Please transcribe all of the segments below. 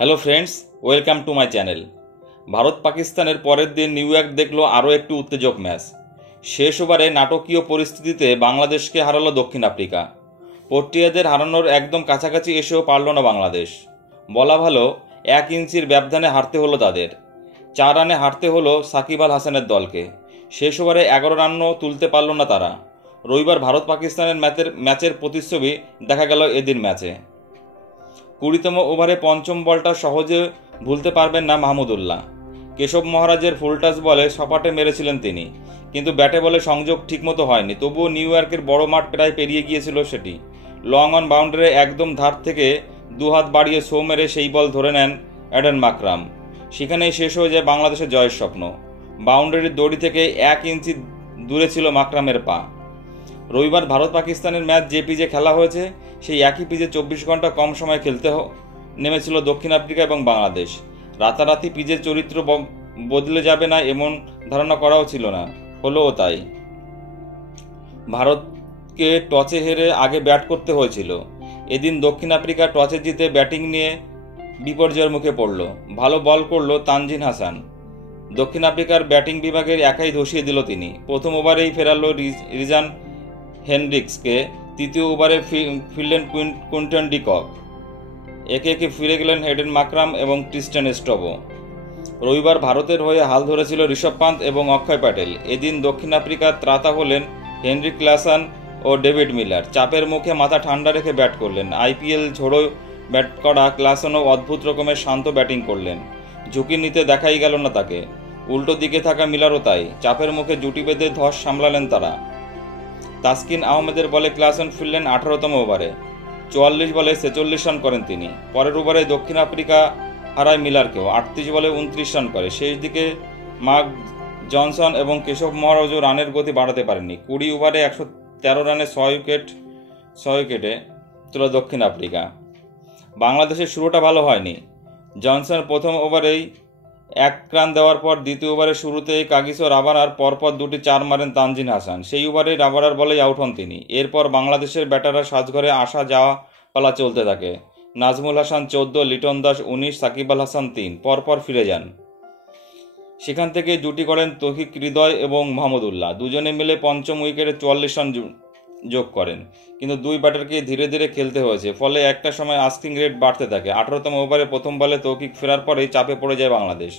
Hello friends, welcome to my channel. Bharat পাকিস্তানের পরের দিন নিউ ইয়র্ক দেখল আরও একটি উত্তেজক ম্যাচ। শেষ ওভারে নাটকীয় পরিস্থিতিতে বাংলাদেশকে হারালো দক্ষিণ আফ্রিকা। প্রোটিয়াদের হারানোর একদম কাছাকাছি এসেও পারল না বাংলাদেশ। বলা ভালো, 1 ইঞ্চির ব্যবধানে হারতে হলো তাদের। 4 রানে হারতে হলো সাকিব আল হাসানের দলকে। শেষ ওভারে 11 রানও তুলতে পারল না তারা। রবিবার ভারত পাকিস্তানের ম্যাচের প্রতিচ্ছবি দেখা গেল এদিন ম্যাচে। 20তম ওভারে পঞ্চম বলটা সহজে ভুলতে পারবেন না মাহমুদুল্লাহ। কেশব মহারাজের ফুলটাচ বলে সপাটে মেরেছিলেন তিনি, কিন্তু ব্যাটে বলে সংযোগ ঠিকমতো হয়নি। তবুও নিউ ইয়র্কের বড় মাঠ প্রায় পেরিয়ে গিয়েছিল সেটি। লং অন বাউন্ডারি একদম ধার থেকে 2 হাত বাড়িয়ে শো মেরে সেই বল ধরে নেন এডেন মাকরাম। সেখানেই শেষ হয়ে যায় বাংলাদেশের জয়ের স্বপ্ন। বাউন্ডারির দড়ি থেকে 1 ইঞ্চি দূরে ছিল মাকরামের পা। রবিবার ভারত পাকিস্তানের ম্যাচ যে পিচে খেলা হয়েছে, সেই একই পিচে 24 ঘন্টা কম সময় খেলতে নেমেছিল দক্ষিণ আফ্রিকা এবং বাংলাদেশ। রাতারাতি পিচের চরিত্র বদলে যাবে না এমন ধারণা করাও ছিল না, হলোও তাই। ভারতকে টসে হেরে আগে ব্যাট করতে হয়েছিল। এদিন দক্ষিণ আফ্রিকা টসে জিতে ব্যাটিং নিয়ে বিপর্যয়ের মুখে পড়ল। ভালো বল করল তানজিন হাসান। দক্ষিণ আফ্রিকার ব্যাটিং বিভাগের একাই ধসিয়ে দিল তিনি। প্রথম ওভারেই ফেরালো রিজান হেনরিক্সকে। তৃতীয় ওভারে ফিরলেন কুইন্টন ডি কক। একে একে ফিরে গেলেন এডেন মাকরাম এবং ক্রিস্টিয়ান স্ট্রবো। রবিবার ভারতের হয়ে হাল ধরেছিল ঋষভ পান্ত এবং অক্ষয় প্যাটেল। এদিন দক্ষিণ আফ্রিকার ত্রাতা হলেন হেনরিক ক্লাসন ও ডেভিড মিলার। চাপের মুখে মাথা ঠান্ডা রেখে ব্যাট করলেন। আইপিএল ঝোড়ো ব্যাট করা ক্লাসনও অদ্ভুত রকমের শান্ত ব্যাটিং করলেন। ঝুঁকি নিতে দেখাই গেল না তাকে। উল্টো দিকে থাকা মিলারও তাই। চাপের মুখে জুটি বেঁধে ধস সামলালেন তারা। তাসকিন আহমেদের বলে ক্লাসন ফিরলেন 18তম ওভারে। 44 বলে 46 রান করেন তিনি। পরের ওভারে দক্ষিণ আফ্রিকা হারায় মিলারকেও। 38 বলে 29 রান করে। শেষ দিকে মার্ক জনসন এবং কেশব মহারাজও রানের গতি বাড়াতে পারেননি। 20 ওভারে 113 রানে 6 উইকেটে তোলা দক্ষিণ আফ্রিকা। বাংলাদেশের শুরুটা ভালো হয়নি। জনসন প্রথম ওভারেই 1 রান দেওয়ার পর দ্বিতীয় ওভারের শুরুতেই কাগিসো রাবারার পরপর 2টি 4 মারেন তানজিন হাসান। সেই ওভারেই রাবারার বলেই আউট হন তিনি। এরপর বাংলাদেশের ব্যাটাররা সাজঘরে আসা যাওয়া পালা চলতে থাকে। নাজমুল হাসান 14, লিটন দাস 19, সাকিব আল হাসান 3 পরপর ফিরে যান। সেখান থেকে জুটি করেন তৌফিক হৃদয় এবং মাহমুদুল্লাহ। দুজনে মিলে পঞ্চম উইকেটে 44 রান যোগ করেন। কিন্তু দুই ব্যাটারকে ধীরে ধীরে খেলতে হয়েছে, ফলে একটা সময় আস্কিং রেট বাড়তে থাকে। 18তম ওভারে প্রথম বলে তৌফিক ফেরার পরেই চাপে পড়ে যায় বাংলাদেশ।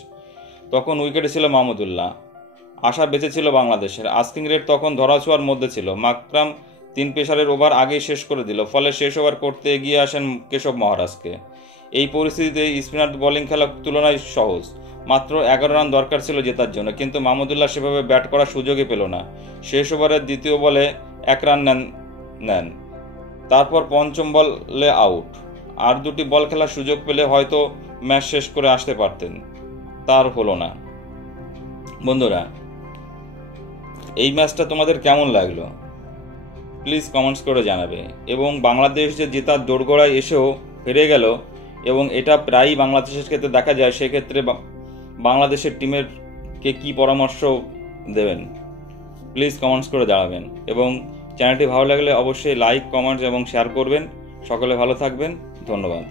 তখন উইকেটে ছিল মাহমুদুল্লাহ। আশা বেঁচে ছিল বাংলাদেশের। আস্কিং রেট তখন ধরাছোঁয়ার মধ্যে ছিল। মাকরাম 3 পেসারের ওভার আগেই শেষ করে দিল, ফলে শেষ ওভার করতে এগিয়ে আসেন কেশব মহারাজকে। এই পরিস্থিতিতে স্পিনার বোলিং খেলা তুলনায় সহজ। মাত্র 11 রান দরকার ছিল জেতার জন্য, কিন্তু মাহমুদুল্লাহ সেভাবে ব্যাট করার সুযোগই পেল না। শেষ ওভারের দ্বিতীয় বলে 1 রান নেন। তারপর পঞ্চম বলে আউট। আর 2টি বল খেলার সুযোগ পেলে হয়তো ম্যাচ শেষ করে আসতে পারতেন, তার হলো না। বন্ধুরা, এই ম্যাচটা তোমাদের কেমন লাগলো প্লিজ কমেন্টস করে জানাবে। এবং বাংলাদেশ যে জেতার দোরগোড়ায় এসেও হেরে গেল এবং এটা প্রায়ই বাংলাদেশের ক্ষেত্রে দেখা যায়, সেক্ষেত্রে বাংলাদেশের টিমের কে কী পরামর্শ দেবেন প্লিজ কমেন্টস করে জানাবেন। এবং চ্যানেলটি ভালো লাগলে অবশ্যই লাইক, কমেন্টস এবং শেয়ার করবেন। সকলে ভালো থাকবেন। ধন্যবাদ।